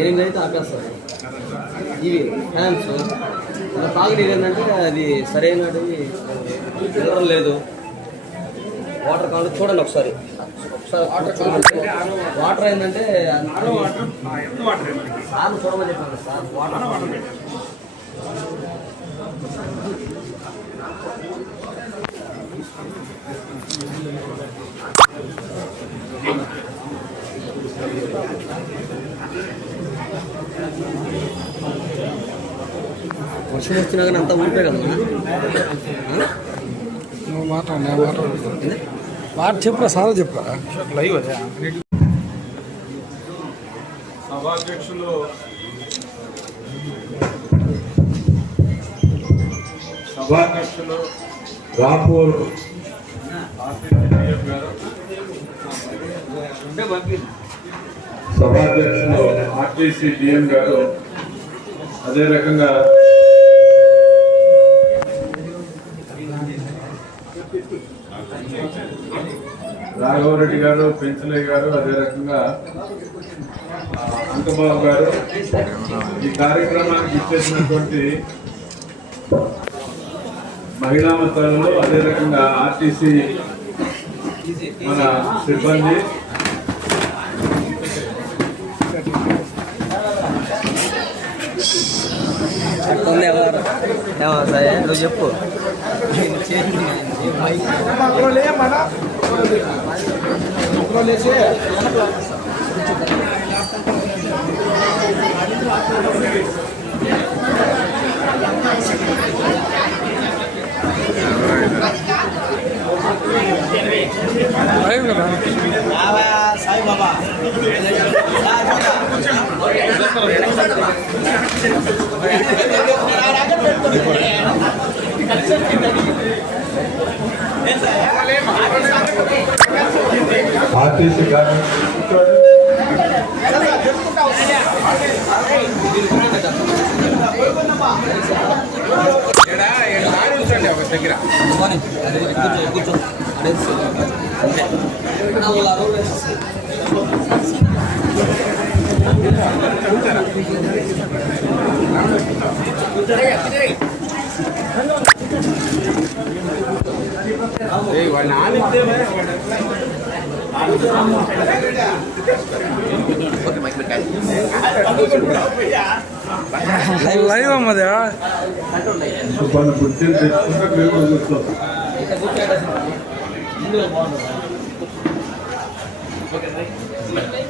ఎనిమిది అయితే ఆపేస్తారు ఇవి ఫ్యాన్స్. ఇలా తాగునీరు ఏంటంటే అది సరైనది నిలవడం లేదు. వాటర్ కావాలి చూడండి ఒకసారి. ఒకసారి వాటర్ చూడండి. వాటర్ ఏంటంటే సార్ చూడమని చెప్పాను సార్ వాటర్ వాటర్. వర్షం వచ్చినా కానీ అంతా ఊరిపోయి కదా నువ్వు మాట్లాడు నేను మాట్లాడు మాట చెప్పురా సారా చెప్పురా లైవ్ అదే. సభాధ్యక్షులు. సభాధ్యక్షులు. రాపూర్. గారు. సభాధ్యక్షులు ఆర్టీసీ డిఎం గారు అదే రకంగా రాఘవరెడ్డి గారు పెంచలయ్య గారు అదే రకంగా అంకబాబు గారు ఈ కార్యక్రమానికి ఇచ్చేసినటువంటి మహిళా మతాలలో అదే రకంగా ఆర్టీసీ మన సిబ్బంది ఉంది ఎవరు ఏమో సరే నువ్వు చెప్పు Thank you. ఆర్టీసీ గారు. కూర్చో అదే అంతే నాలుగు అరవై వేసేసి. లైవ్ అమ్మది ఓకే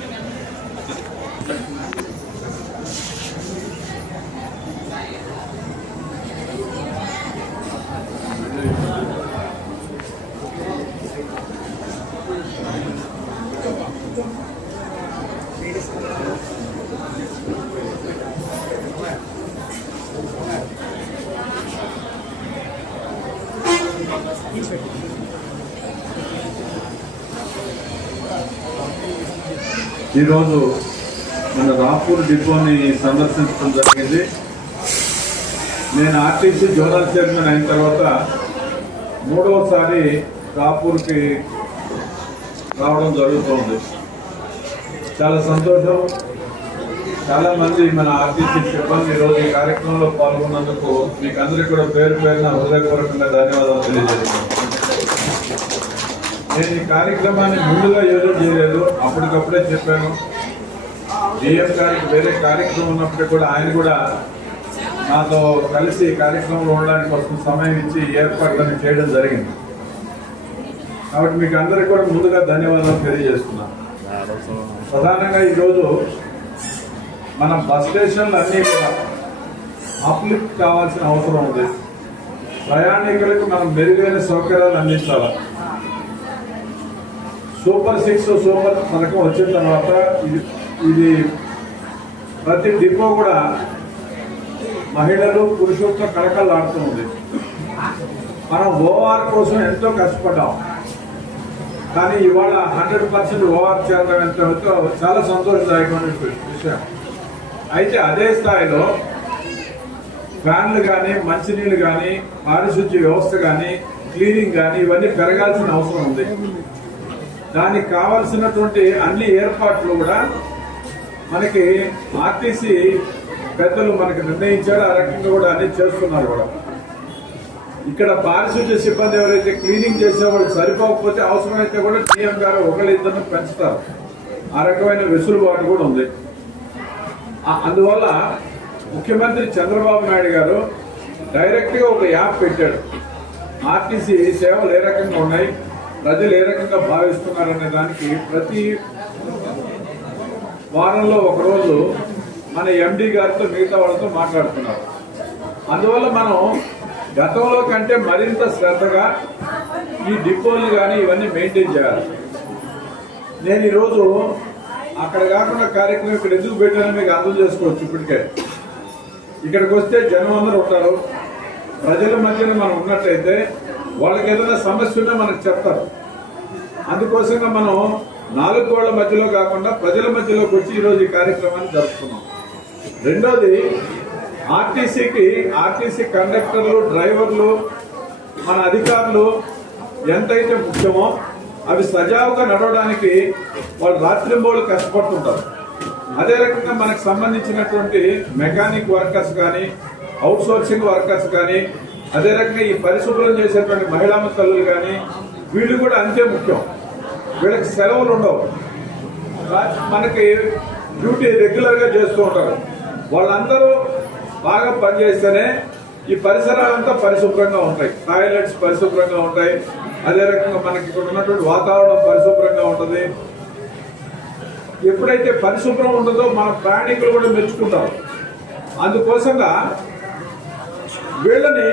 ఈరోజు మన రాపూర్ డిపోని సందర్శించడం జరిగింది. నేను ఆర్టీసీ జోనల్ చైర్మన్ అయిన తర్వాత మూడవసారి రాపూర్కి రావడం జరుగుతోంది. చాలా సంతోషం. చాలా మంది మన ఆర్టీసీ సిబ్బంది ఈరోజు ఈ కార్యక్రమంలో పాల్గొన్నందుకు మీకు అందరికీ కూడా పేరు పేరున హృదయపూర్వకంగా ధన్యవాదాలు తెలియజేస్తున్నాను నేను ఈ కార్యక్రమాన్ని ముందుగా ఏదో చేయలేదు అప్పటికప్పుడే చెప్పాను. డిఎం గారికి వేరే కార్యక్రమం ఉన్నప్పటికీ కూడా ఆయన కూడా నాతో కలిసి ఈ కార్యక్రమంలో ఉండడానికి కోసం సమయం ఇచ్చి ఏర్పాట్లను చేయడం జరిగింది. కాబట్టి మీకు అందరికీ కూడా ముందుగా ధన్యవాదాలు తెలియజేస్తున్నాను. ప్రధానంగా ఈరోజు మన బస్ స్టేషన్లు అన్నీ కూడా అప్లిఫ్ట్ కావాల్సిన అవసరం ఉంది. ప్రయాణికులకు మనం మెరుగైన సౌకర్యాలు అందించాలి సూపర్ సిక్స్ సూపర్ పథకం వచ్చిన తర్వాత ఇది ఇది ప్రతి డిపో కూడా మహిళలు పురుషులతో కళకళలాడుతూ మనం ఓఆర్ కోసం ఎంతో కష్టపడ్డాం. కానీ ఇవాళ హండ్రెడ్ పర్సెంట్ ఓఆర్ చేరడం ఎంత చాలా సంతోషదాయకమైన విషయం. అయితే అదే స్థాయిలో ఫ్యాన్లు కానీ మంచినీళ్ళు కానీ పారిశుద్ధ్య వ్యవస్థ కానీ క్లీనింగ్ కానీ ఇవన్నీ పెరగాల్సిన అవసరం ఉంది. దానికి కావాల్సినటువంటి అన్ని ఏర్పాట్లు కూడా మనకి ఆర్టీసీ పెద్దలు మనకి నిర్ణయించారు. ఆ రకంగా కూడా అన్ని చేస్తున్నారు కూడా. ఇక్కడ పారిశుద్ధ్య సిబ్బంది ఎవరైతే క్లీనింగ్ చేసేవాళ్ళు సరిపోకపోతే అవసరమైతే కూడా సీఎం గారు ఒకళ్ళిద్దరిని పెంచుతారు. ఆ రకమైన వెసులుబాటు కూడా ఉంది. అందువల్ల ముఖ్యమంత్రి చంద్రబాబు నాయుడు గారు డైరెక్ట్గా ఒక యాప్ పెట్టాడు. ఆర్టీసీ సేవలు ఏ రకంగా ఉన్నాయి ప్రజలు ఏ రకంగా భావిస్తున్నారనే దానికి ప్రతి వారంలో ఒకరోజు మన ఎండి గారితో మిగతా వాళ్ళతో మాట్లాడుతున్నారు. అందువల్ల మనం గతంలో కంటే మరింత శ్రద్ధగా ఈ డిపోలు కానీ ఇవన్నీ మెయింటైన్ చేయాలి. నేను ఈరోజు అక్కడ కాకుండా కార్యక్రమం ఇక్కడ ఎందుకు పెట్టానో మీకు అర్థం చేసుకోవచ్చు ఇప్పటికే. ఇక్కడికి వస్తే జనం అందరూ ఉంటారు. ప్రజల మధ్యన మనం ఉన్నట్టయితే వాళ్ళకి ఏదైనా సమస్య ఉన్నా మనకు చెప్తారు. అందుకోసంగా మనం నాలుగు గోళ్ళ మధ్యలో కాకుండా ప్రజల మధ్యలోకి వచ్చి ఈరోజు ఈ కార్యక్రమాన్ని జరుపుతున్నాం రెండోది ఆర్టీసీకి ఆర్టీసీ కండక్టర్లు డ్రైవర్లు మన అధికారులు ఎంతైతే ముఖ్యమో అవి సజావుగా నడవడానికి వాళ్ళు రాత్రింబోళ్ళు కష్టపడుతుంటారు. అదే రకంగా మనకు సంబంధించినటువంటి మెకానిక్ వర్కర్స్ కానీ అవుట్సోర్సింగ్ వర్కర్స్ కానీ అదే రకంగా ఈ పరిశుభ్రం చేసేటువంటి మహిళా తల్లులు కానీ వీళ్ళు కూడా అంతే ముఖ్యం. వీళ్ళకి సెలవులు ఉండవు. మనకి డ్యూటీ రెగ్యులర్గా చేస్తూ ఉంటారు. వాళ్ళందరూ బాగా పనిచేస్తేనే ఈ పరిసరాలంతా పరిశుభ్రంగా ఉంటాయి. టాయిలెట్స్ పరిశుభ్రంగా ఉంటాయి. అదే రకంగా మనకి ఇక్కడ ఉన్నటువంటి వాతావరణం పరిశుభ్రంగా ఉంటుంది. ఎప్పుడైతే పరిశుభ్రం ఉండదో మన ప్రయాణికులు కూడా మెచ్చుకుంటారు. అందుకోసంగా వీళ్ళని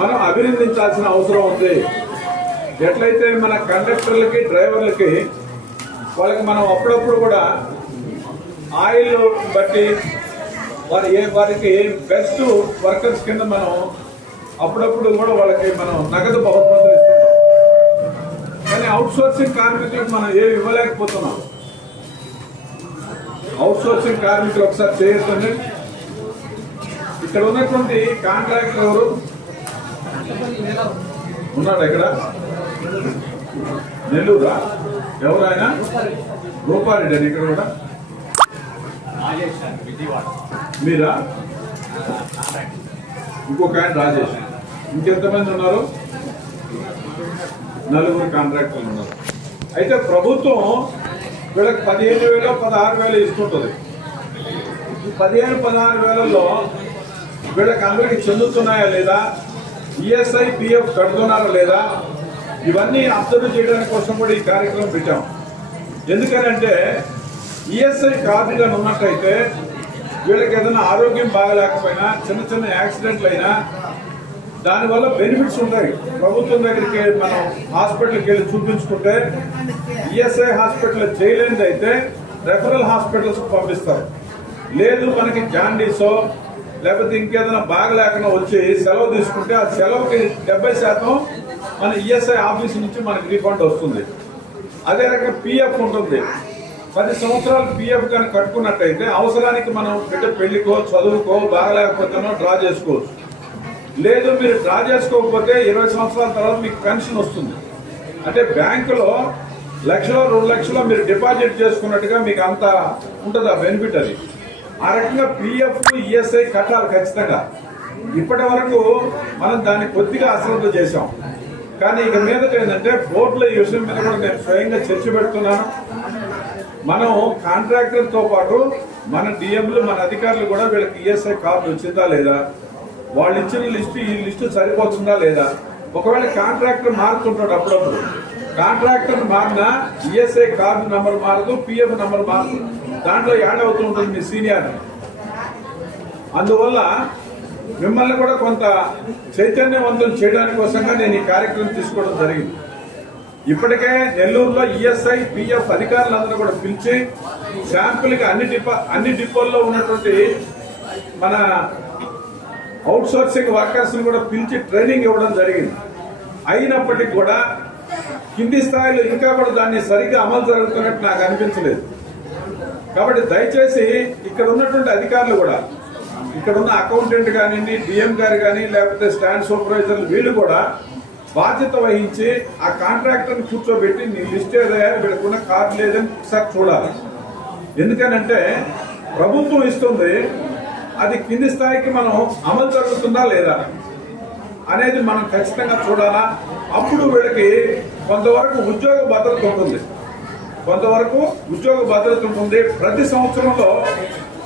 మనం అభినందించాల్సిన అవసరం ఉంది. ఎట్లయితే మన కండక్టర్లకి డ్రైవర్లకి వాళ్ళకి మనం అప్పుడప్పుడు కూడా ఆయిల్ బట్టి వారి ఏ వారికి బెస్ట్ వర్కర్స్ కింద మనం అప్పుడప్పుడు కూడా వాళ్ళకి మనం నగదు బహుమతులు ఇస్తాం. కానీ అవుట్ సోర్సింగ్ కార్మికులకు మనం ఏమి ఇవ్వలేకపోతున్నాం. అవుట్ సోర్సింగ్ కార్మికులు ఒకసారి చేయొచ్చండి ఇక్కడ ఉన్నటువంటి కాంట్రాక్టర్ ఎవరు? ఉన్నాడు ఇక్కడ? నెల్లూరా? ఎవరు ఆయన? అని ఇక్కడ కూడా? మీరా? ఇంకొక ఆయన రాజేష్. ఇంకెంతమంది ఉన్నారు? నలుగురు కాంట్రాక్టర్లు ఉన్నారు. అయితే ప్రభుత్వం వీళ్ళకి పదిహేను వేలు పదహారు వేలు ఇస్తుంటుంది. ఈ పదిహేను పదహారు వేలలో వీళ్ళకి అందరికీ చెందుతున్నాయా లేదా? ఈఎస్ఐ పిఎఫ్ కడుతున్నారా లేదా? ఇవన్నీ అబ్జర్వ్ చేయడానికి కోసం కూడా ఈ కార్యక్రమం పెట్టాం. ఎందుకనంటే ఈఎస్ఐ కార్డుగా ఉన్నట్టయితే వీళ్ళకి ఏదైనా ఆరోగ్యం బాగలేకపోయినా చిన్న చిన్న యాక్సిడెంట్లు అయినా దానివల్ల బెనిఫిట్స్ ఉంటాయి. ప్రభుత్వం దగ్గరికి మనం హాస్పిటల్కి వెళ్ళి చూపించుకుంటే ఈఎస్ఐ హాస్పిటల్ చేయలేనిది అయితే రెఫరల్ హాస్పిటల్స్ పంపిస్తారు. లేదు మనకి జాండీసో లేకపోతే ఇంకేదైనా బాగలేకుండా వచ్చి సెలవు తీసుకుంటే ఆ సెలవుకి డెబ్బై శాతం మన ఈఎస్ఐ ఆఫీస్ నుంచి మనకి రీఫండ్ వస్తుంది. అదే రకంగా పిఎఫ్ ఉంటుంది. పది సంవత్సరాలు పిఎఫ్ కానీ కట్టుకున్నట్టయితే అవసరానికి మనం బిడ్డ పెళ్ళికో చదువుకో బాగలేకపోతేనో డ్రా చేసుకోవచ్చు. లేదు మీరు డ్రా చేసుకోకపోతే ఇరవై సంవత్సరాల తర్వాత మీకు పెన్షన్ వస్తుంది. అంటే బ్యాంకులో లక్షలో రెండు లక్షలో మీరు డిపాజిట్ చేసుకున్నట్టుగా మీకు అంత ఉంటుంది ఆ బెనిఫిట్ అది. ఆ రకంగా పిఎఫ్ ఈఎస్ఐ కట్టాలి ఖచ్చితంగా. ఇప్పటి వరకు మనం దాన్ని కొద్దిగా అశ్రద్ధ చేశాం. కానీ ఇక మీదట ఏంటంటే బోర్డుల ఈ విషయం మీద కూడా నేను స్వయంగా చర్చ పెడుతున్నాను. మనం కాంట్రాక్టర్తో పాటు మన డిఎంలు మన అధికారులు కూడా వీళ్ళకి ఈఎస్ఐ కార్డు వచ్చిందా లేదా? వాళ్ళు ఇచ్చిన లిస్టు ఈ లిస్టు సరిపోతుందా లేదా? ఒకవేళ కాంట్రాక్టర్ మారుతుంటాడు అప్పుడప్పుడు. కాంట్రాక్టర్ మారినా ఈఎస్ఐ కార్డు నంబర్ మారదు పిఎఫ్ నంబర్ మారదు. దాంట్లో యాడ్ అవుతూ ఉంటుంది మీ సీనియర్. అందువల్ల మిమ్మల్ని కూడా కొంత చైతన్యవంతం చేయడానికి కోసంగా నేను ఈ కార్యక్రమం తీసుకోవడం జరిగింది. ఇప్పటికే నెల్లూరులో ఈఎస్ఐ పిఎఫ్ అధికారులందరూ కూడా పిలిచి శాంపుల్కి అన్ని డిపో అన్ని డిపోల్లో ఉన్నటువంటి మన అవుట్ సోర్సింగ్ వర్కర్స్ కూడా పిలిచి ట్రైనింగ్ ఇవ్వడం జరిగింది. అయినప్పటికీ కూడా కింది స్థాయిలో ఇంకా కూడా దాన్ని సరిగ్గా అమలు జరుగుతున్నట్టు నాకు అనిపించలేదు. కాబట్టి దయచేసి ఇక్కడ ఉన్నటువంటి అధికారులు కూడా ఇక్కడ ఉన్న అకౌంటెంట్ కానివ్వండి డిఎం గారు కానీ లేకపోతే స్టాండ్ సూపర్వైజర్లు వీళ్ళు కూడా బాధ్యత వహించి ఆ కాంట్రాక్టర్ని కూర్చోబెట్టి నీ లిస్ట్ ఏదయ్యా వీళ్ళకున్న కార్డు లేదని ఒకసారి చూడాలి. ఎందుకనంటే ప్రభుత్వం ఇస్తుంది అది కింది స్థాయికి మనం అమలు జరుగుతుందా లేదా అనేది మనం ఖచ్చితంగా చూడాలా. అప్పుడు వీళ్ళకి కొంతవరకు ఉద్యోగ భద్రత ఉంటుంది. కొంతవరకు ఉద్యోగ భద్రత ఉంటుంది. ప్రతి సంవత్సరంలో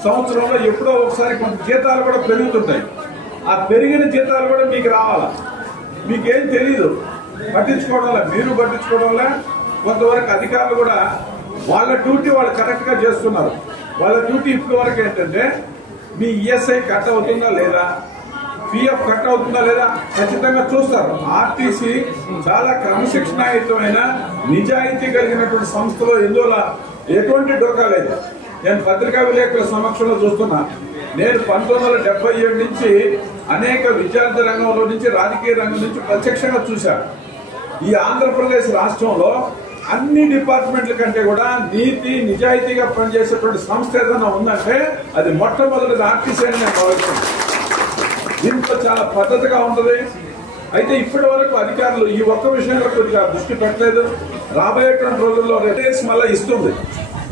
సంవత్సరంలో ఎప్పుడో ఒకసారి కొంత జీతాలు కూడా పెరుగుతుంటాయి. ఆ పెరిగిన జీతాలు కూడా మీకు రావాలా? మీకేం తెలియదు పట్టించుకోవడంలా మీరు పట్టించుకోవడంలా కొంతవరకు అధికారులు కూడా వాళ్ళ డ్యూటీ వాళ్ళు కరెక్ట్గా చేస్తున్నారు. వాళ్ళ డ్యూటీ ఇప్పటి వరకు ఏంటంటే మీ ఈఎస్ఐ కట్ అవుతుందా లేదా? పిఎఫ్ కట్ అవుతుందా లేదా? ఖచ్చితంగా చూస్తారు. ఆర్టీసీ చాలా క్రమశిక్షణాయుతమైన నిజాయితీ కలిగినటువంటి సంస్థలో ఇందులో ఎటువంటి డోకా లేదు. నేను పత్రికా విలేకరుల సమక్షంలో చూస్తున్నా. నేను పంతొమ్మిది వందల డెబ్బై ఏడు నుంచి అనేక విద్యార్థి రంగంలో నుంచి రాజకీయ రంగం నుంచి ప్రత్యక్షంగా చూశాను. ఈ ఆంధ్రప్రదేశ్ రాష్ట్రంలో అన్ని డిపార్ట్మెంట్ల కంటే కూడా నీతి నిజాయితీగా పనిచేసేటువంటి సంస్థ ఏదైనా ఉందంటే అది మొట్టమొదటిది ఆర్టీసీ అని నేను భావిస్తున్నాను. దీంట్లో చాలా పద్ధతిగా ఉంటుంది. అయితే ఇప్పటి వరకు అధికారులు ఈ ఒక్క విషయంలో కొద్దిగా దృష్టి పెట్టలేదు. రాబోయేటువంటి రోజుల్లో రిటైర్స్ మళ్ళీ ఇస్తుంది.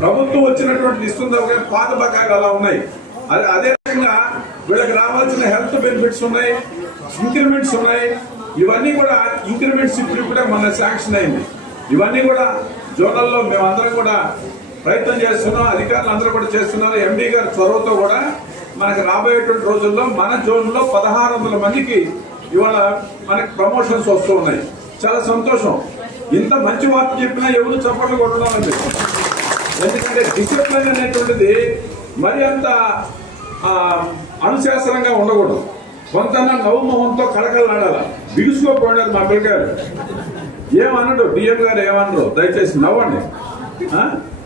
ప్రభుత్వం వచ్చినటువంటి ఇస్తుంది. ఒక పాత బకాయిలు అలా ఉన్నాయి. అదే అదే విధంగా వీళ్ళకి రావాల్సిన హెల్త్ బెనిఫిట్స్ ఉన్నాయి ఇంక్రిమెంట్స్ ఉన్నాయి. ఇవన్నీ కూడా ఇంక్రిమెంట్స్ ఇప్పుడు కూడా మన శాంక్షన్ అయింది. ఇవన్నీ కూడా జోనల్లో మేమందరం కూడా ప్రయత్నం చేస్తున్నాం అధికారులు అందరూ కూడా చేస్తున్నారు. ఎండీ గారి చొరవతో కూడా మనకి రాబోయేటువంటి రోజుల్లో మన జోన్లో పదహారు వందల మందికి ఇవాళ మనకి ప్రమోషన్స్ వస్తూ ఉన్నాయి. చాలా సంతోషం. ఇంత మంచి వార్త చెప్పినా ఎవరు చప్పట్లు కొట్టడం ఎందుకంటే డిసిప్లిన్ అనేటువంటిది మరి అంత అనుశాసనంగా ఉండకూడదు. కొంత నవ్వుమోహంతో కళకళలాడాల? బిగుసుకోపోయినది మా పిల్లగారు ఏమన్నాడు డిఎం గారు ఏమన్నారు దయచేసి నవ్వండి.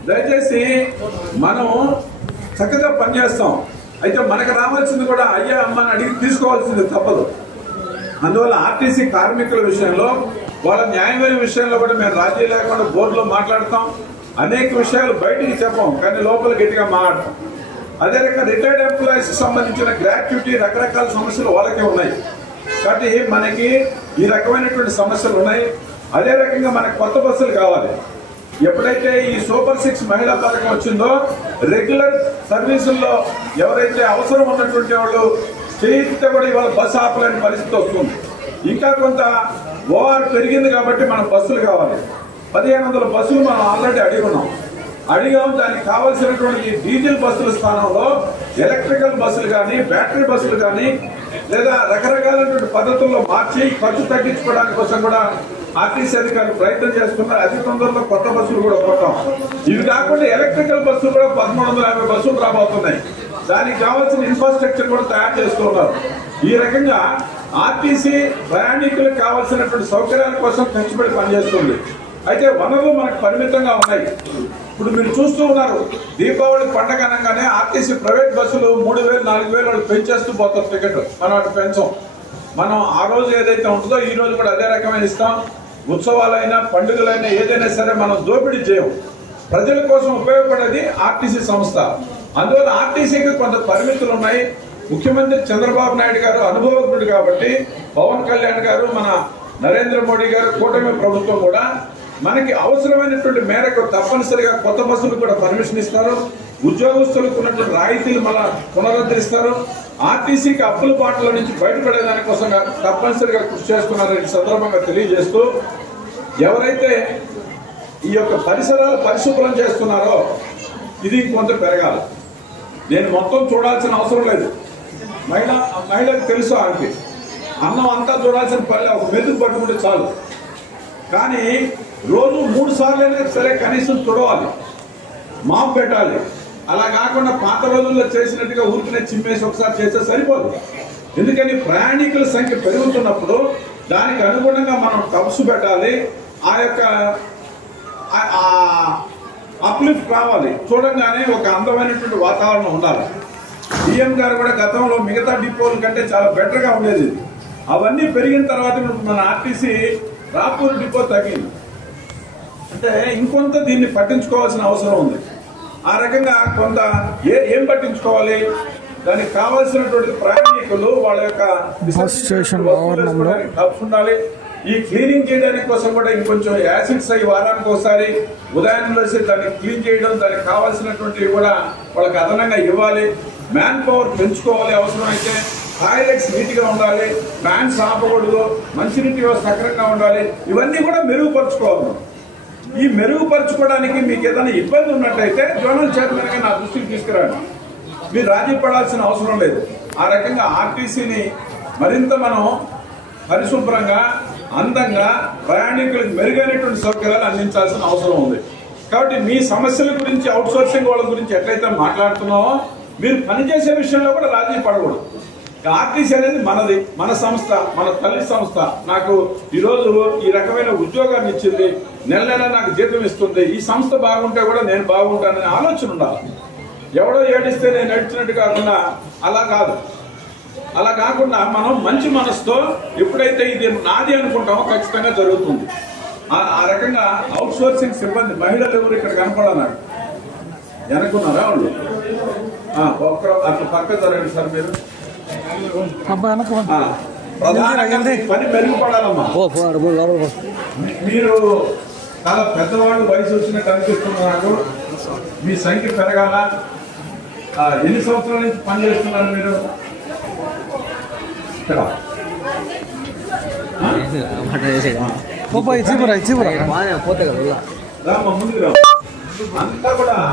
దయచేసి మనం చక్కగా పనిచేస్తాం. అయితే మనకు రావాల్సింది కూడా అయ్యా అమ్మని అడిగి తీసుకోవాల్సింది తప్పదు. అందువల్ల ఆర్టీసీ కార్మికుల విషయంలో వాళ్ళ న్యాయమైన విషయంలో కూడా మేము రాజీ లేకుండా బోర్డులో మాట్లాడతాం. అనేక విషయాలు బయటికి చెప్పాం కానీ లోపల గట్టిగా మాట్లాడతాం. అదే రకంగా రిటైర్డ్ ఎంప్లాయీస్కి సంబంధించిన గ్రాట్యుటీ రకరకాల సమస్యలు వాళ్ళకే ఉన్నాయి. కాబట్టి మనకి ఈ రకమైనటువంటి సమస్యలు ఉన్నాయి. అదే రకంగా మనకు కొత్త బస్సులు కావాలి. ఎప్పుడైతే ఈ సూపర్ సిక్స్ మహిళా పథకం వచ్చిందో రెగ్యులర్ సర్వీసుల్లో ఎవరైతే అవసరం ఉన్నటువంటి వాళ్ళు చేయిస్తే కూడా ఇవాళ బస్సు ఆపలేని పరిస్థితి వస్తుంది. ఇంకా కొంత ఓఆర్ పెరిగింది కాబట్టి మనకు బస్సులు కావాలి. పదిహేను వందల బస్సులు మనం ఆల్రెడీ అడిగి ఉన్నాం. అడిగాం దానికి కావాల్సినటువంటి డీజిల్ బస్సుల స్థానంలో ఎలక్ట్రికల్ బస్సులు కానీ బ్యాటరీ బస్సులు కానీ లేదా రకరకాలైనటువంటి పద్ధతుల్లో మార్చి ఖర్చు తగ్గించుకోవడానికి కోసం కూడా ఆర్టీసీ అధికారులు ప్రయత్నం చేస్తున్నారు అతి తొందరలో కొత్త బస్సులు కూడా కొట్టాం. ఇవి కాకుండా ఎలక్ట్రికల్ బస్సులు కూడా పదమూడు వందల యాభై బస్సులు రాబోతున్నాయి. దానికి కావాల్సిన ఇన్ఫ్రాస్ట్రక్చర్ కూడా తయారు చేస్తున్నారు. ఈ రకంగా ఆర్టీసీ ప్రయాణికులకు కావాల్సినటువంటి సౌకర్యాల కోసం ఖర్చుపడి పనిచేస్తుంది. అయితే వనరులు మనకు పరిమితంగా ఉన్నాయి. ఇప్పుడు మీరు చూస్తూ ఉన్నారు దీపావళి పండగ అనగానే ఆర్టీసీ ప్రైవేట్ బస్సులు మూడు వేలు నాలుగు వేలు వాళ్ళు పెంచేస్తూ పోతారు టికెట్ మనం అటు పెంచం. మనం ఆ రోజు ఏదైతే ఉంటుందో ఈ రోజు కూడా అదే రకమైన ఇస్తాం. ఉత్సవాలైనా పండుగలైనా ఏదైనా సరే మనం దోపిడీ చేయం ప్రజల కోసం ఉపయోగపడేది ఆర్టీసీ సంస్థ. అందువల్ల ఆర్టీసీకి కొంత పరిమితులు ఉన్నాయి ముఖ్యమంత్రి చంద్రబాబు నాయుడు గారు అనుభవజ్ఞుడు కాబట్టి పవన్ కళ్యాణ్ గారు మన నరేంద్ర మోడీ గారు కూటమి ప్రభుత్వం కూడా మనకి అవసరమైనటువంటి మేరకు తప్పనిసరిగా కొత్త బస్సులు కూడా పర్మిషన్ ఇస్తారు. ఉద్యోగస్తులకు ఉన్నటువంటి రాయితీలు మళ్ళా పునరుద్ధరిస్తారు. ఆర్టీసీకి అప్పుల బాటల నుంచి బయటపడే దానికోసం తప్పనిసరిగా కృషి చేస్తున్నారని సందర్భంగా తెలియజేస్తూ ఎవరైతే ఈ యొక్క పరిసరాలు పరిశుభ్రం చేస్తున్నారో ఇది కొంత పెరగాలి. నేను మొత్తం చూడాల్సిన అవసరం లేదు. మహిళ మహిళకు తెలుసు ఆమెకి. అన్నం అంతా చూడాల్సిన పని ఒక మెతుకు పట్టుకుంటే చాలు. కానీ రోజు మూడు సార్లు అయినా సరే కనీసం తుడవాలి. మాపు పెట్టాలి. అలా కాకుండా పాత రోజుల్లో చేసినట్టుగా ఊరికనే చిమ్మేసి ఒకసారి చేస్తే సరిపోదు. ఎందుకని ప్రయాణికుల సంఖ్య పెరుగుతున్నప్పుడు దానికి అనుగుణంగా మనం టబ్స్ పెట్టాలి ఆ యొక్క అప్లిఫ్ట్ రావాలి. చూడంగానే ఒక అందమైనటువంటి వాతావరణం ఉండాలి. డిఎం గారు కూడా గతంలో మిగతా డిపోల కంటే చాలా బెటర్గా ఉండేది. అవన్నీ పెరిగిన తర్వాత మన ఆర్టీసీ రాపూర్ డిపో తగ్గింది. అంటే ఇంకొంత దీన్ని పట్టించుకోవాల్సిన అవసరం ఉంది. ఆ రకంగా కొంత ఏ ఏం పట్టించుకోవాలి? దానికి కావాల్సినటువంటి ప్రయాణికులు వాళ్ళ యొక్క టబ్స్ ఉండాలి. ఈ క్లీనింగ్ చేయడానికి కోసం కూడా ఇంకొంచెం యాసిడ్స్ అయ్యి వారానికి ఒకసారి ఉదయం వేసి దాన్ని క్లీన్ చేయడం దానికి కావాల్సినటువంటివి కూడా వాళ్ళకి అదనంగా ఇవ్వాలి. మ్యాన్ పవర్ పెంచుకోవాలి అవసరమైతే. టాయిలెట్స్ నీట్గా ఉండాలి. ఫ్యాన్స్ ఆపకూడదు మంచినీటి వ్యవస్థ సక్రంగా ఉండాలి. ఇవన్నీ కూడా మెరుగుపరుచుకోవాలి. ఈ మెరుగుపరచుకోవడానికి మీకు ఏదైనా ఇబ్బంది ఉన్నట్టయితే జోనల్ చైర్మన్గా నా దృష్టికి తీసుకురాండి. మీరు రాజీ పడాల్సిన అవసరం లేదు. ఆ రకంగా ఆర్టీసీని మరింత మనం పరిశుభ్రంగా అందంగా ప్రయాణికులకు మెరుగైనటువంటి సౌకర్యాలు అందించాల్సిన అవసరం ఉంది. కాబట్టి మీ సమస్యల గురించి అవుట్ సోర్సింగ్ వాళ్ళ గురించి ఎట్లయితే మాట్లాడుతున్నామో మీరు పనిచేసే విషయంలో కూడా రాజీ పడకూడదు. ఆర్టీసీ అనేది మనది మన సంస్థ మన తల్లి సంస్థ. నాకు ఈరోజు ఈ రకమైన ఉద్యోగాన్ని ఇచ్చింది. నెల నెల నాకు జీతం ఇస్తుంది. ఈ సంస్థ బాగుంటే కూడా నేను బాగుంటాననే ఆలోచన ఉండాలి. ఎవడో ఏడిస్తే నేను నడిచినట్టు కాకుండా అలా కాదు. అలా కాకుండా మనం మంచి మనసుతో ఎప్పుడైతే ఇది నాది అనుకుంటామో ఖచ్చితంగా జరుగుతుంది. ఆ- రకంగా అవుట్ సోర్సింగ్ సిబ్బంది మహిళలు ఎవరు ఇక్కడ కనపడన్నారు వెనకున్నారా వాళ్ళు? ఆ, అట్లా పక్క జరగండి సార్ మీరు. పని మెరుగుపడాలమ్మా. మీరు చాలా పెద్దవాళ్ళు వయసు వచ్చినట్టు అనిపిస్తుంది నాకు మీ సంఖ్య పెరగాల. ఆ, ఎన్ని సంవత్సరాల నుంచి పని చేస్తున్నారు మీరు? ఇక్కడ.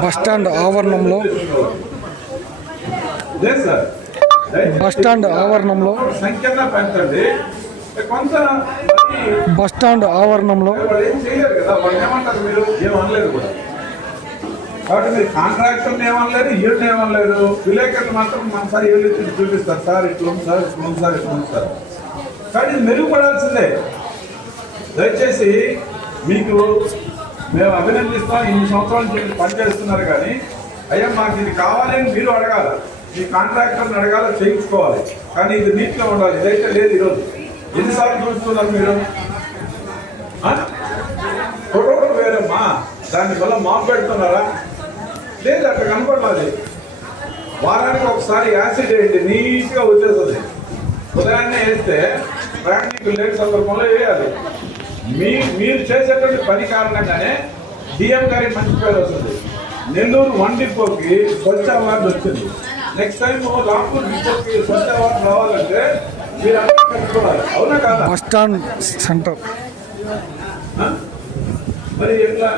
బస్ స్టాండ్ ఆవరణంలో. సార్. దయచేసి బస్ స్టాండ్ ఆవరణంలో. సంఖ్యన పెంచండి. కొంత మరి బస్ స్టాండ్ ఆవరణంలో. కాబట్టి మీరు కాంట్రాక్టర్ ఏమనలేరు ఈయన ఏమనలేరు విలేకరులు మాత్రం మన సార్ ఏళ్ళు చూపిస్తారు. సార్ ఇట్లా ఉంది సార్ ఇట్లా ఉంది సార్ ఇట్లా ఉంది సార్. ఇది మెరుగుపడాల్సిందే. దయచేసి మీకు మేము అభినందిస్తాం. ఇన్ని సంవత్సరాల నుంచి పనిచేస్తున్నారు కానీ అయ్యా మాకు ఇది కావాలి అని మీరు అడగాలి. మీ కాంట్రాక్టర్ని అడగాల చేయించుకోవాలి. కానీ ఇది నీట్గా ఉండాలి. ఇదైతే లేదు ఈరోజు. ఎన్నిసార్లు చూస్తున్నారు మీరు? ఆ? ఫోటోలు వేరమ్మా దానివల్ల మాపు పెడుతున్నారా? లేదు అక్కడ కనపడాలి వారానికి ఒకసారి యాసిడ్ వేయండి నీట్గా వచ్చేస్తుంది. ఉదయాన్నే వేస్తే ప్రయాణికులు లేని సందర్భంలో వేయాలి. మీ మీరు చేసేటువంటి పని కారణంగానే డిఎం గారికి మంచి పేరు వస్తుంది. నెల్లూరు వన్ డిపోకి స్వచ్ఛ అవార్డు వచ్చింది. Next time Rampur Swachh award రావాలంటే మీరు కట్టుకోవాలి అవునా కాదా? Bus stand centre? మరి ఎట్లా?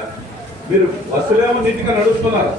మీరు బస్సులేమో నీట్గా నడుస్తున్నారు.